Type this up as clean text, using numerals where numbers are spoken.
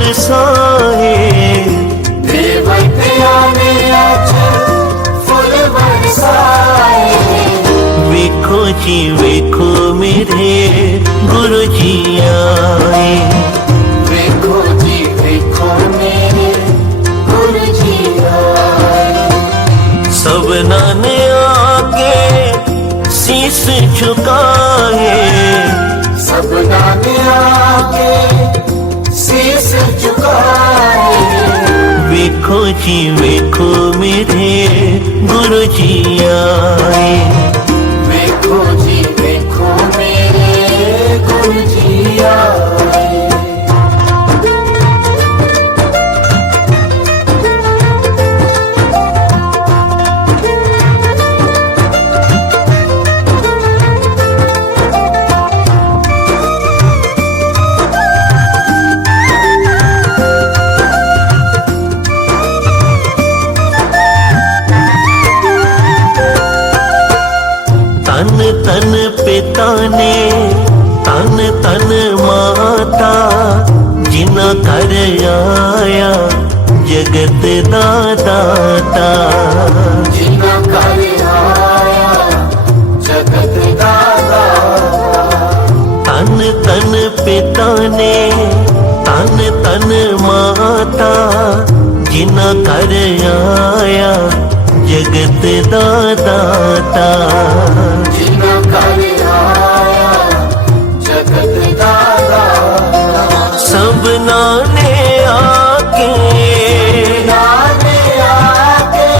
बरसाए, देवतिया ने अज फुल बरसाए। वेखो जी वेखो मेरे गुरु जी आए, देखो जी देखो मेरे गुरु जी आए। सबना ने आगे शीस झुकाए, सबना ने आके शीस झुकाए। वेखो जी वेखो मेरे गुरु जी आए, देखो जी देखो मेरे गुरु जी आए। तन तन पिता ने तन तन माता, जिना कर आया जगत दा दाता। जिना कर आया जगत दा दाता। तन तन पिता ने तन तन माता, जिना कर आया जगत दा दाता। जिना कर आया जगत दा दाता। सबना ने